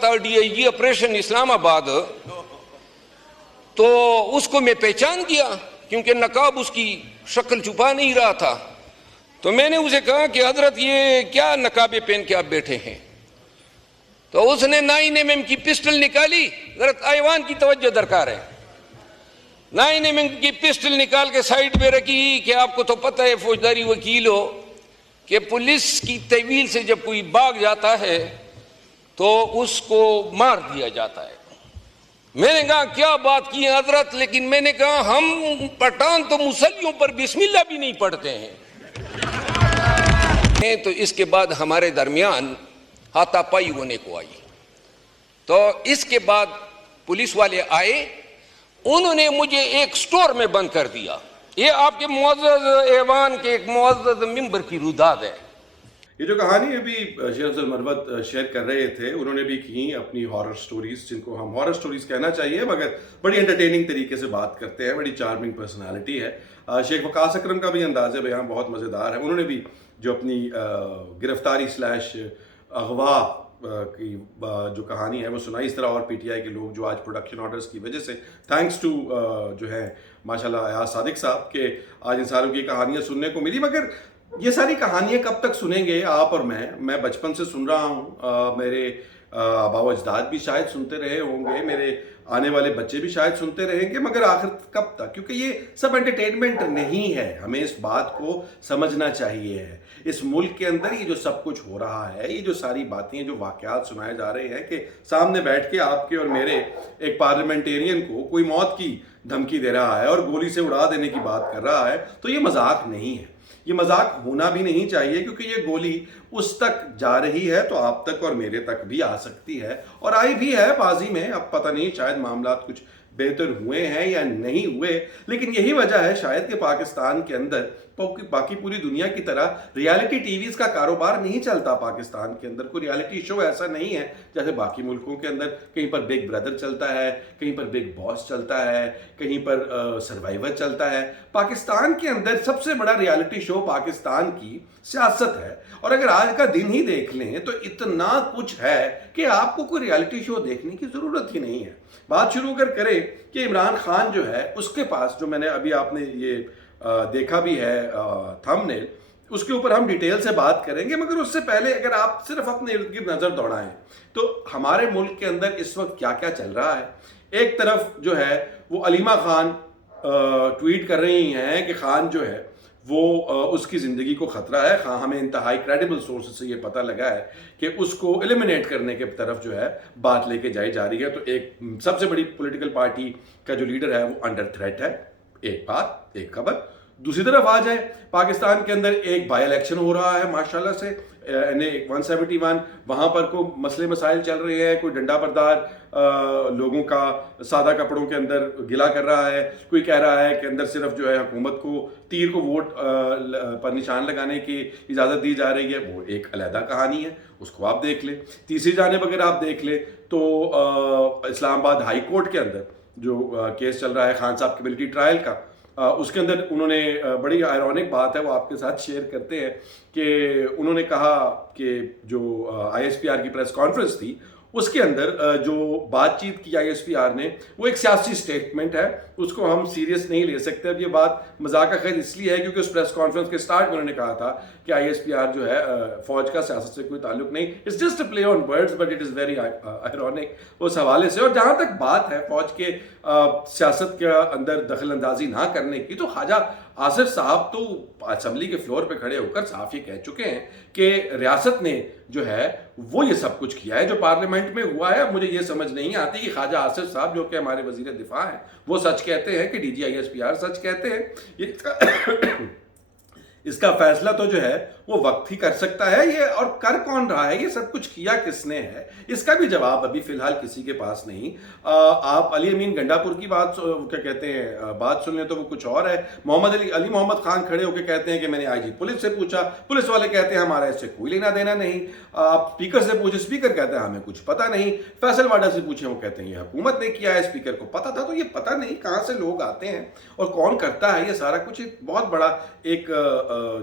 تھا D I G operation اسلام آباد، تو اس کو میں پہچان گیا کیونکہ نقاب اس کی شکل چھپا نہیں رہا تھا. تو میں نے اسے کہا کہ حضرت یہ کیا نقابیں پہن کے آپ بیٹھے ہیں؟ تو اس نے 9mm کی پسٹل نکالی. حضرت ایوان کی توجہ درکار ہے. 9mm کی پسٹل نکال کے سائڈ پہ رکھی کہ آپ کو تو پتہ ہے فوجداری وکیل ہو کہ پولیس کی تحویل سے جب کوئی بھاگ جاتا ہے تو اس کو مار دیا جاتا ہے. میں نے کہا کیا بات کی حضرت، لیکن میں نے کہا ہم پٹھان تو مسلیوں پر بسم اللہ بھی نہیں پڑھتے ہیں. تو اس کے بعد ہمارے درمیان ہاتھا پائی ہونے کو آئی. تو اس کے بعد پولیس والے آئے، انہوں نے مجھے ایک سٹور میں بند کر دیا. یہ آپ کے معزز ایوان کے ایک معزز ممبر کی روداد ہے. یہ جو کہانی ابھی شیر افضل مروت شیئر کر رہے تھے، انہوں نے بھی کی اپنی ہارر سٹوریز، جن کو ہم ہارر سٹوریز کہنا چاہیے، مگر بڑی انٹرٹیننگ طریقے سے بات کرتے ہیں. بڑی چارمنگ پرسنالٹی ہے. شیخ وقاص اکرم کا بھی انداز بیان بہت مزیدار ہے. انہوں نے بھی جو اپنی گرفتاری / اغوا کی جو کہانی ہے وہ سنائی. اس طرح اور پی ٹی آئی کے لوگ جو آج پروڈکشن آرڈرز کی وجہ سے تھینکس ٹو جو ہے ماشاءاللہ ایاز صادق صاحب کے آج ان ساروں کی کہانیاں سننے کو ملی. مگر یہ ساری کہانیاں کب تک سنیں گے آپ اور میں بچپن سے سن رہا ہوں. میرے آبا و اجداد بھی شاید سنتے رہے ہوں گے، میرے آنے والے بچے بھی شاید سنتے رہیں گے، مگر آخر کب تک؟ کیونکہ یہ سب انٹرٹینمنٹ نہیں ہے. ہمیں اس بات کو سمجھنا چاہیے. اس ملک کے اندر یہ جو سب کچھ ہو رہا ہے، یہ جو ساری باتیں، جو واقعات سنائے جا رہے ہیں کہ سامنے بیٹھ کے آپ کے اور میرے ایک پارلیمنٹیرین کو کوئی موت کی دھمکی دے رہا ہے اور گولی سے اڑا دینے کی بات کر رہا ہے، تو یہ مذاق نہیں ہے. یہ مذاق ہونا بھی نہیں چاہیے، کیونکہ یہ گولی اس تک جا رہی ہے تو آپ تک اور میرے تک بھی آ سکتی ہے، اور آئی بھی ہے ماضی میں. اب پتہ نہیں شاید معاملات کچھ بہتر ہوئے ہیں یا نہیں ہوئے، لیکن یہی وجہ ہے شاید کہ پاکستان کے اندر باقی پوری دنیا کی طرح ریالٹی ٹی ویز کا کاروبار نہیں چلتا. پاکستان کے اندر کوئی ریالٹی شو ایسا نہیں ہے جیسے باقی ملکوں کے اندر. کہیں پر بگ بردر چلتا ہے، کہیں پر بگ باس چلتا ہے، کہیں پر سروائیور چلتا ہے. پاکستان کے اندر سب سے بڑا ریالٹی شو پاکستان کی سیاست ہے. اور اگر آج کا دن ہی دیکھ لیں تو اتنا کچھ ہے کہ آپ کو کوئی ریالٹی شو دیکھنے کی ضرورت ہی نہیں ہے. بات شروع کریں کہ عمران خان جو ہے اس کے پاس، جو میں نے ابھی آپ نے یہ دیکھا بھی ہے تھم نیل، اس کے اوپر ہم ڈیٹیل سے بات کریں گے. مگر اس سے پہلے اگر آپ صرف اپنے ارد گرد نظر دوڑائیں تو ہمارے ملک کے اندر اس وقت کیا کیا چل رہا ہے. ایک طرف جو ہے وہ علیمہ خان ٹویٹ کر رہی ہیں کہ خان جو ہے وہ اس کی زندگی کو خطرہ ہے. ہمیں انتہائی کریڈیبل سورسز سے یہ پتہ لگا ہے کہ اس کو ایلیمنیٹ کرنے کے طرف جو ہے بات لے کے جائی جا رہی ہے. تو ایک سب سے بڑی پولیٹیکل پارٹی کا جو لیڈر ہے وہ انڈر تھریٹ ہے. ایک بات، ایک خبر. دوسری طرف آ جائیں، پاکستان کے اندر ایک بائی الیکشن ہو رہا ہے ماشاءاللہ سے، 171. وہاں پر کوئی مسئلے مسائل چل رہے ہیں. کوئی ڈنڈا بردار لوگوں کا سادہ کپڑوں کے اندر گلا کر رہا ہے. کوئی کہہ رہا ہے کہ اندر صرف جو ہے حکومت کو تیر کو ووٹ پر نشان لگانے کی اجازت دی جا رہی ہے. وہ ایک علیحدہ کہانی ہے، اس کو آپ دیکھ لیں. تیسری جانب اگر آپ دیکھ لیں تو اسلام آباد ہائی کورٹ کے اندر جو کیس چل رہا ہے خان صاحب کے ملٹری ٹرائل کا، اس کے اندر انہوں نے بڑی آئرونک بات ہے وہ آپ کے ساتھ شیئر کرتے ہیں کہ انہوں نے کہا کہ جو آئی ایس پی آر کی پریس کانفرنس تھی اس کے اندر جو بات چیت کی آئی ایس پی آر نے وہ ایک سیاسی سٹیٹمنٹ ہے، اس کو ہم سیریس نہیں لے سکتے. اب یہ بات مذاق خیر اس لیے ہے کیونکہ اس پریس کانفرنس کے سٹارٹ میں انہوں نے کہا تھا کہ آئی ایس پی آر جو ہے فوج کا سیاست سے کوئی تعلق نہیں. It's just a play on words but it is very ironic اس حوالے سے. اور جہاں تک بات ہے فوج کے سیاست کے اندر دخل اندازی نہ کرنے کی، تو خواجہ آصف صاحب تو اسمبلی کے فلور پہ کھڑے ہو کر صاف یہ کہہ چکے ہیں کہ ریاست نے جو ہے وہ یہ سب کچھ کیا ہے جو پارلیمنٹ میں ہوا ہے. مجھے یہ سمجھ نہیں آتی کہ خواجہ آصف صاحب جو کہ ہمارے وزیر دفاع ہیں وہ سچ کہتے ہیں کہ D G I S P R سچ کہتے ہیں. اس کا فیصلہ تو جو ہے وہ وقت ہی کر سکتا ہے. یہ اور کر کون رہا ہے، یہ سب کچھ کیا کس نے ہے، اس کا بھی جواب ابھی فی الحال کسی کے پاس نہیں. آپ علی امین گنڈا پور کی بات کیا کہتے ہیں بات سن لیں تو وہ کچھ اور ہے. علی محمد خان کھڑے ہو کے کہتے ہیں کہ میں نے آئی جی پولیس سے پوچھا، پولیس والے کہتے ہیں ہمارا اس سے کوئی لینا دینا نہیں. آپ اسپیکر سے پوچھے، اسپیکر کہتے ہیں ہمیں کچھ پتہ نہیں. فیصل واڈا سے پوچھیں، وہ کہتے ہیں یہ حکومت نے کیا ہے، اسپیکر کو پتہ تھا. تو یہ پتہ نہیں کہاں سے لوگ آتے ہیں اور کون کرتا ہے یہ سارا کچھ. ایک بہت بڑا ایک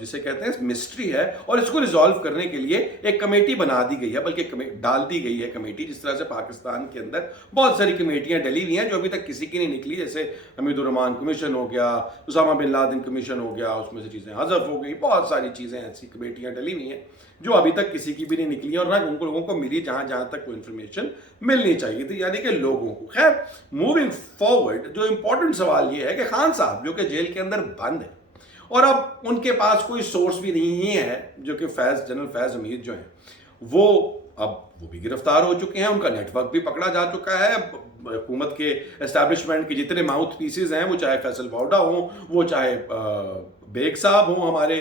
جسے کہتے ہیں مسٹری گئی ہے اور اس کو ریزالو کرنے کے لیے ایک کمیٹی بنا دی گئی ہے, بلکہ ڈال دی گئی ہے کمیٹی. جس طرح سے پاکستان کے اندر بہت ساری کمیٹیاں ڈلی ہوئی ہیں جو ابھی تک کسی کی نہیں نکلی, جیسے حمید الرحمان کمیشن ہو گیا, اسامہ بن لادن کمیشن ہو گیا, اس میں سے چیزیں حذف ہو گئی, بہت ساری چیزیں ایسی کمیٹیاں ڈلی ہوئی ہیں جو ابھی تک کسی کی بھی نہیں نکلی اور نہ ان کو لوگوں کو ملی جہاں جہاں تک وہ انفارمیشن ملنی چاہیے تھی, یعنی کہ لوگوں کو. خیر, موونگ فارورڈ جو امپورٹنٹ سوال یہ ہے کہ خان صاحب جو کہ جیل کے اندر بند ہے اور اب ان کے پاس کوئی سورس بھی نہیں ہے, جو کہ جنرل فیض حمید جو ہیں وہ بھی گرفتار ہو چکے ہیں, ان کا نیٹ ورک بھی پکڑا جا چکا ہے. حکومت کے اسٹیبلشمنٹ کے جتنے ماؤتھ پیسز ہیں, وہ چاہے فیصل باؤڈا ہوں, وہ چاہے بیگ صاحب ہوں ہمارے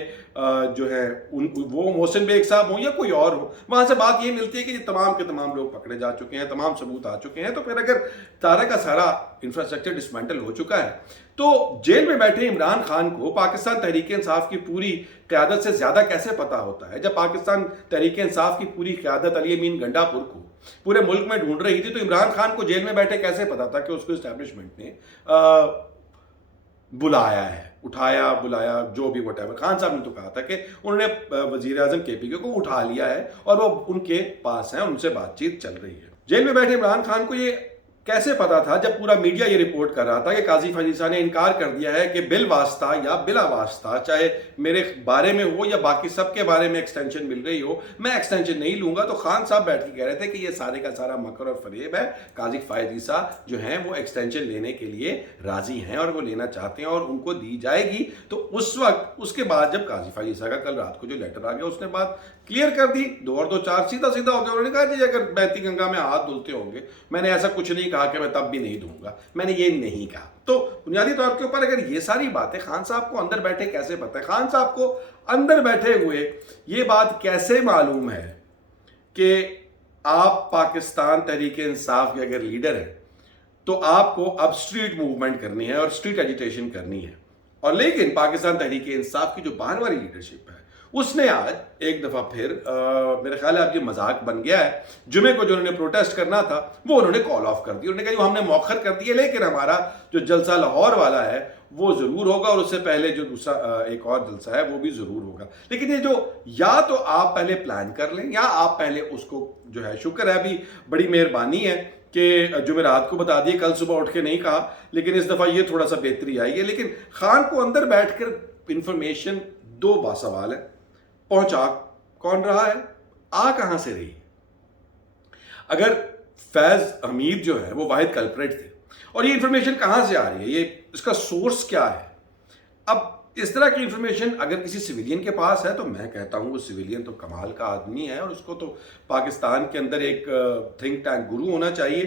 جو ہے وہ محسن بیگ صاحب ہوں یا کوئی اور ہو, وہاں سے بات یہ ملتی ہے کہ یہ تمام کے تمام لوگ پکڑے جا چکے ہیں, تمام ثبوت آ چکے ہیں. تو پھر اگر سارا کا سارا انفراسٹرکچر ڈسمینٹل ہو چکا ہے تو جیل میں بیٹھے عمران خان کو پاکستان تحریک انصاف کی پوری قیادت سے زیادہ کیسے پتا ہوتا ہے؟ جب پاکستان تحریک انصاف کی پوری قیادت علی امین گنڈا پور کو پورے ملک میں ڈھونڈ رہی تھی, تو عمران خان کو جیل میں بیٹھے کیسے پتا تھا کہ اس کو اسٹیبلشمنٹ نے بلایا ہے, اٹھایا بلایا جو بھی وٹ ایور. خان صاحب نے تو کہا تھا کہ انہوں نے وزیر اعظم KPK کو اٹھا لیا ہے اور وہ ان کے پاس ہیں, ان سے بات چیت چل رہی ہے. جیل میں بیٹھے عمران خان کو یہ کیسے پتا تھا جب پورا میڈیا یہ رپورٹ کر رہا تھا کہ قاضی فضیل صاحب نے انکار کر دیا ہے کہ بالواسطہ یا بلا واسطہ, چاہے میرے بارے میں ہو یا باقی سب کے بارے میں ایکسٹینشن مل رہی ہو, میں ایکسٹینشن نہیں لوں گا. تو خان صاحب بیٹھ کے کہہ رہے تھے کہ یہ سارے کا سارا مکر اور فریب ہے. قاضی فائد عیسیٰ جو ہیں وہ ایکسٹینشن لینے کے لیے راضی ہیں اور وہ لینا چاہتے ہیں اور ان کو دی جائے گی. تو اس وقت اس کے بعد جب قاضی فائد عیسیٰ کا کل رات کو جو لیٹر آ گیا, اس نے بات کلیئر کر دی, 2 اور 2 4 سیدھا سیدھا ہو گیا. انہوں نے کہا جی اگر بہتی گنگا میں ہاتھ دھلتے ہوں گے, میں نے ایسا کچھ نہیں کہا کہ میں تب بھی نہیں دوں گا, میں نے یہ نہیں کہا. تو بنیادی طور کے اوپر اگر یہ ساری باتیں خان صاحب کو اندر بیٹھے کیسے پتہ ہے, خان صاحب کو اندر بیٹھے ہوئے یہ بات کیسے معلوم ہے کہ آپ پاکستان تحریک انصاف کے اگر لیڈر ہیں تو آپ کو اب اسٹریٹ موومنٹ کرنی ہے اور اسٹریٹ ایجیٹیشن کرنی ہے. اور لیکن پاکستان تحریک انصاف کی جو باہر والی لیڈرشپ ہے, اس نے آج ایک دفعہ پھر میرے خیال ہے اب یہ مذاق بن گیا ہے. جمعے کو جو انہوں نے پروٹیسٹ کرنا تھا وہ انہوں نے کال آف کر دی. انہوں نے کہا جو ہم نے مؤخر کر دی ہے, لیکن ہمارا جو جلسہ لاہور والا ہے وہ ضرور ہوگا اور اس سے پہلے جو دوسرا ایک اور جلسہ ہے وہ بھی ضرور ہوگا. لیکن یہ جو یا تو آپ پہلے پلان کر لیں یا آپ پہلے اس کو جو ہے, شکر ہے ابھی بڑی مہربانی ہے کہ جمعرات کو بتا دیے, کل صبح اٹھ کے نہیں کہا, لیکن اس دفعہ یہ تھوڑا سا بہتری آئی ہے. لیکن خان کو اندر بیٹھ کر انفارمیشن 2 باسوال ہے, پہنچا کون رہا ہے, آ کہاں سے رہی. اگر فیض حمید جو ہے وہ واحد کلپریٹ تھے اور یہ انفارمیشن کہاں سے آ رہی ہے, یہ اس کا سورس کیا ہے. اب اس طرح کی انفارمیشن اگر کسی سویلین کے پاس ہے تو میں کہتا ہوں وہ سویلین تو کمال کا آدمی ہے اور اس کو تو پاکستان کے اندر ایک تھنک ٹینک گرو ہونا چاہیے.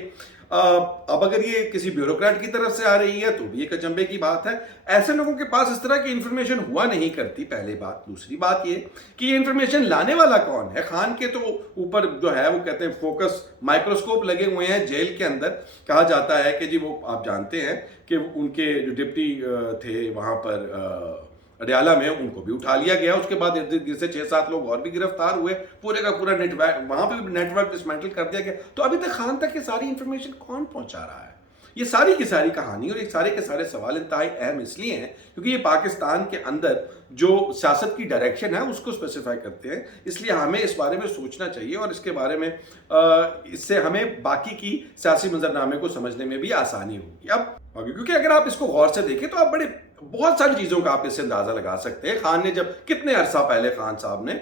اب اگر یہ کسی بیوروکریٹ کی طرف سے آ رہی ہے تو بھی ایک اچنبے کی بات ہے. ایسے لوگوں کے پاس اس طرح کی انفارمیشن ہوا نہیں کرتی, پہلے بات. دوسری بات یہ کہ یہ انفارمیشن لانے والا کون ہے. خان کے تو اوپر جو ہے وہ کہتے ہیں فوکس مائکروسکوپ لگے ہوئے ہیں جیل کے اندر. کہا جاتا ہے کہ جی وہ آپ جانتے ہیں کہ ان کے جو ڈپٹی تھے وہاں پر اڈیالہ میں, ان کو بھی اٹھا لیا گیا. اس کے بعد ارد گرد سے 6-7 لوگ اور بھی گرفتار ہوئے. پورے کا پورا نیٹ ورک وہاں پہ بھی نیٹ ورک ڈسمینٹل کر دیا گیا. تو ابھی تک خان تک یہ ساری انفارمیشن کون پہنچا رہا ہے؟ یہ ساری کی ساری کہانی اور یہ سارے کے سارے سوال انتہائی اہم اس لیے ہیں کیونکہ یہ پاکستان کے اندر جو سیاست کی ڈائریکشن ہے اس کو اسپیسیفائی کرتے ہیں. اس لیے ہمیں اس بارے میں سوچنا چاہیے اور اس کے بارے میں اس سے ہمیں باقی کی سیاسی منظرنامے کو سمجھنے میں بھی آسانی ہوگی. اب کیونکہ اگر آپ اس کو غور سے دیکھیں تو آپ بہت ساری چیزوں کا آپ اس سے اندازہ لگا سکتے ہیں. خان نے جب کتنے عرصہ پہلے خان صاحب نے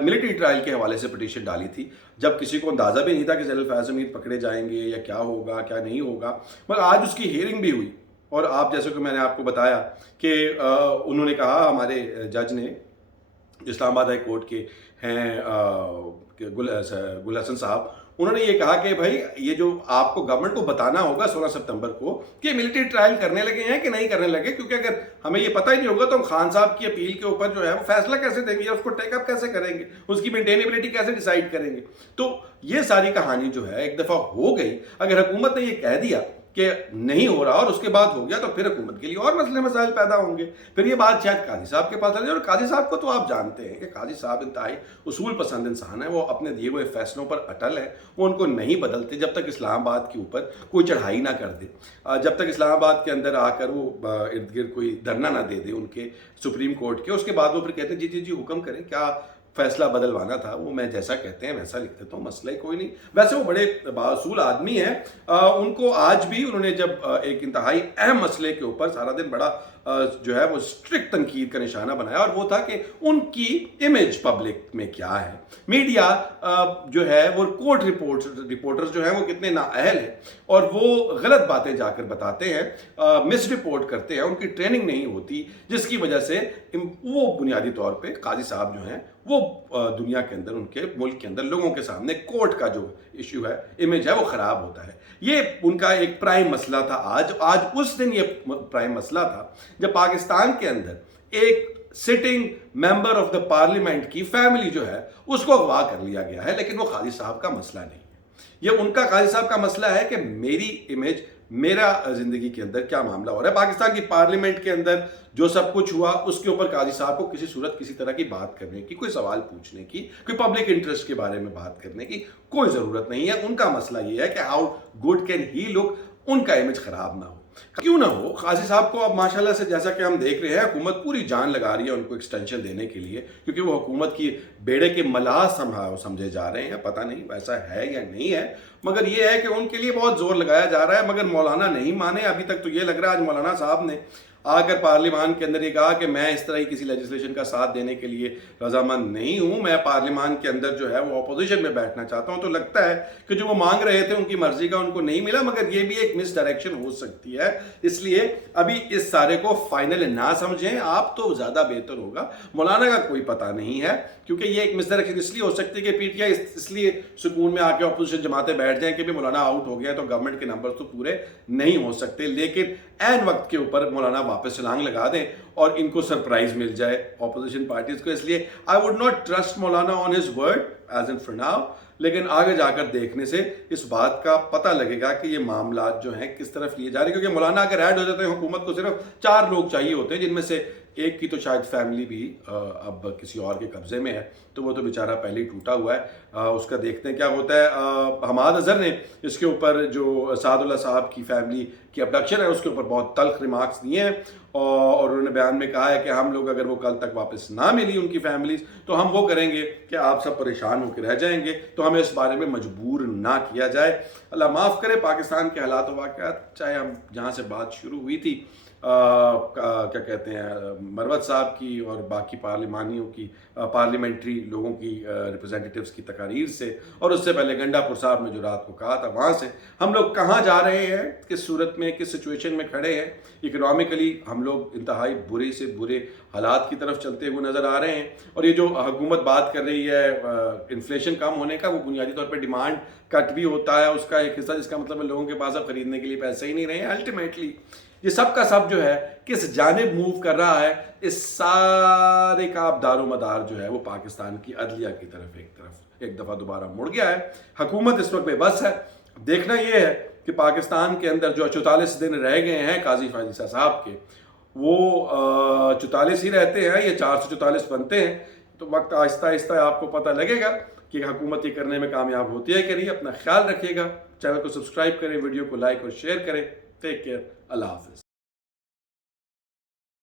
ملٹری ٹرائل کے حوالے سے پٹیشن ڈالی تھی, جب کسی کو اندازہ بھی نہیں تھا کہ جنرل فیض حمید پکڑے جائیں گے یا کیا ہوگا کیا نہیں ہوگا, مگر آج اس کی ہیئرنگ بھی ہوئی. اور آپ جیسے کہ میں نے آپ کو بتایا کہ انہوں نے کہا, ہمارے جج نے اسلام آباد ہائی کورٹ کے ہیں گل حسن صاحب, انہوں نے یہ کہا کہ بھائی یہ جو آپ کو گورنمنٹ کو بتانا ہوگا 16 ستمبر کو کہ ملٹری ٹرائل کرنے لگے ہیں کہ نہیں کرنے لگے, کیونکہ اگر ہمیں یہ پتہ ہی نہیں ہوگا تو ہم خان صاحب کی اپیل کے اوپر جو ہے وہ فیصلہ کیسے دیں گے, اس کو ٹیک اپ کیسے کریں گے, اس کی مینٹینیبلٹی کیسے ڈیسائیڈ کریں گے. تو یہ ساری کہانی جو ہے ایک دفعہ ہو گئی. اگر حکومت نے یہ کہہ دیا کہ نہیں ہو رہا اور اس کے بعد ہو گیا تو پھر حکومت کے لیے اور مسئلے مسائل پیدا ہوں گے. پھر یہ بات شاید قاضی صاحب کے پاس آ جائے, اور قاضی صاحب کو تو آپ جانتے ہیں کہ قاضی صاحب انتہائی اصول پسند انسان ہے, وہ اپنے دیے ہوئے فیصلوں پر اٹل ہے, وہ ان کو نہیں بدلتے جب تک اسلام آباد کے اوپر کوئی چڑھائی نہ کر دے, جب تک اسلام آباد کے اندر آ کر وہ ارد گرد کوئی دھرنا نہ دے دے ان کے سپریم کورٹ کے. اس کے بعد وہ پھر کہتے ہیں جی حکم کریں, کیا فیصلہ بدلوانا تھا وہ میں جیسا کہتے ہیں ویسا لکھ دیتا ہوں, مسئلہ ہی کوئی نہیں. ویسے وہ بڑے بااصول آدمی ہیں, ان کو آج بھی انہوں نے جب ایک انتہائی اہم مسئلے کے اوپر سارا دن بڑا جو ہے وہ اسٹرکٹ تنقید کا نشانہ بنایا, اور وہ تھا کہ ان کی امیج پبلک میں کیا ہے. میڈیا جو ہے وہ کورٹ رپورٹرز جو ہیں وہ کتنے نااہل ہیں اور وہ غلط باتیں جا کر بتاتے ہیں, مس رپورٹ کرتے ہیں, ان کی ٹریننگ نہیں ہوتی, جس کی وجہ سے وہ بنیادی طور پہ قاضی صاحب جو ہیں وہ دنیا کے اندر, ان کے ملک کے اندر لوگوں کے سامنے کورٹ کا جو ایشو ہے, امیج ہے, وہ خراب ہوتا ہے. یہ ان کا ایک پرائم مسئلہ تھا. آج اس دن یہ پرائم مسئلہ تھا جب پاکستان کے اندر ایک sitting member of the parliament کی فیملی جو ہے اس کو اغوا کر لیا گیا ہے, لیکن وہ قاضی صاحب کا مسئلہ نہیں ہے. یہ ان کا قاضی صاحب کا مسئلہ ہے کہ میری امیج, میرا زندگی کے اندر کیا معاملہ ہو رہا ہے. پاکستان کی پارلیمنٹ کے اندر جو سب کچھ ہوا اس کے اوپر قاضی صاحب کو کسی صورت کسی طرح کی بات کرنے کی, کوئی سوال پوچھنے کی, کوئی پبلک انٹرسٹ کے بارے میں بات کرنے کی کوئی ضرورت نہیں ہے. ان کا مسئلہ یہ ہے کہ ہاؤ گڈ کین ہی لک, ان کا امیج خراب نہ ہو. کیوں نہ ہو, قاضی صاحب کو اب ماشاءاللہ سے جیسا کہ ہم دیکھ رہے ہیں حکومت پوری جان لگا رہی ہے ان کو ایکسٹینشن دینے کے لیے, کیونکہ وہ حکومت کی بیڑے کے ملاح سمجھے جا رہے ہیں. پتہ نہیں ویسا ہے یا نہیں ہے, مگر یہ ہے کہ ان کے لیے بہت زور لگایا جا رہا ہے. مگر مولانا نہیں مانے. ابھی تک تو یہ لگ رہا ہے آج مولانا صاحب نے آ کر پارلیمان کے اندر یہ کہا کہ میں اس طرح کی کسی لیجسلیشن کا ساتھ دینے کے لیے رضامند نہیں ہوں, میں پارلیمان کے اندر جو ہے وہ اپوزیشن میں بیٹھنا چاہتا ہوں. تو لگتا ہے کہ جو وہ مانگ رہے تھے ان کی مرضی کا ان کو نہیں ملا, مگر یہ بھی ایک مس ڈائریکشن ہو سکتی ہے. اس لیے ابھی اس سارے کو فائنل نہ سمجھیں آپ, تو زیادہ بہتر ہوگا. مولانا کا کوئی پتہ نہیں ہے, کیونکہ یہ ایک مس ڈائریکشن اس لیے ہو سکتی ہے کہ پی ٹی آئی اس لیے سکون میں آ کے اپوزیشن جماعتیں بیٹھ جائیں کہ بھی مولانا آؤٹ ہو گیا تو گورنمنٹ کے نمبر تو پورے نہیں ہو سکتے, لیکن عین وقت کے اوپر مولانا واپس چھلانگ لگا دیں اور ان کو سرپرائز مل جائے اپوزیشن پارٹیز کو. اس لیے I would not trust Maulana on his word as in for now, لیکن آگے جا کر دیکھنے سے اس بات کا پتہ لگے گا کہ یہ معاملات جو ہیں کس طرف لیے جا رہے ہیں. کیونکہ مولانا اگر ایڈ ہو جاتے ہیں حکومت کو صرف 4 لوگ چاہیے ہوتے ہیں, جن میں سے ایک کی تو شاید فیملی بھی اب کسی اور کے قبضے میں ہے, تو وہ تو بیچارہ پہلے ہی ٹوٹا ہوا ہے. اس کا دیکھتے ہیں کیا ہوتا ہے. حماد اظہر نے اس کے اوپر جو سعد اللہ صاحب کی فیملی کی ابڈکشن ہے اس کے اوپر بہت تلخ ریمارکس دیے ہیں, اور انہوں نے بیان میں کہا ہے کہ ہم لوگ اگر وہ کل تک واپس نہ ملی ان کی فیملیز تو ہم وہ کریں گے کہ آپ سب پریشان ہو کے رہ جائیں گے, تو ہمیں اس بارے میں مجبور نہ کیا جائے. اللہ معاف کرے. پاکستان کے حالات و واقعات, چاہے ہم جہاں سے بات شروع ہوئی تھی کیا کہتے ہیں مروت صاحب کی اور باقی پارلیمانیوں کی, پارلیمنٹری لوگوں کی ریپرزینٹیٹیوز کی تقاریر سے, اور اس سے پہلے گنڈا پور صاحب نے جو رات کو کہا تھا, وہاں سے ہم لوگ کہاں جا رہے ہیں, کس صورت میں, کس سچویشن میں کھڑے ہیں. اکنامکلی ہم لوگ انتہائی برے سے برے حالات کی طرف چلتے ہوئے نظر آ رہے ہیں. اور یہ جو حکومت بات کر رہی ہے انفلیشن کم ہونے کا, وہ بنیادی طور پہ ڈیمانڈ کٹ بھی ہوتا ہے اس کا ایک حصہ, جس کا مطلب ہے لوگوں کے پاس اب خریدنے کے لیے پیسے ہی نہیں رہے ہیں. الٹیمیٹلی یہ سب کا سب جو ہے کس جانب موو کر رہا ہے, اس سارے کا اب دار و مدار جو ہے وہ پاکستان کی عدلیہ کی طرف ایک دفعہ دوبارہ مڑ گیا ہے. حکومت اس وقت بے بس ہے. دیکھنا یہ ہے کہ پاکستان کے اندر جو 44 دن رہ گئے ہیں قاضی فائز صاحب کے, وہ 44 ہی رہتے ہیں یا 444 بنتے ہیں, تو وقت آہستہ آہستہ آپ کو پتہ لگے گا کہ حکومت یہ کرنے میں کامیاب ہوتی ہے کہ نہیں. اپنا خیال رکھیے گا, چینل کو سبسکرائب کریں, ویڈیو کو لائک اور شیئر کریں. Take care. اللہ حافظ.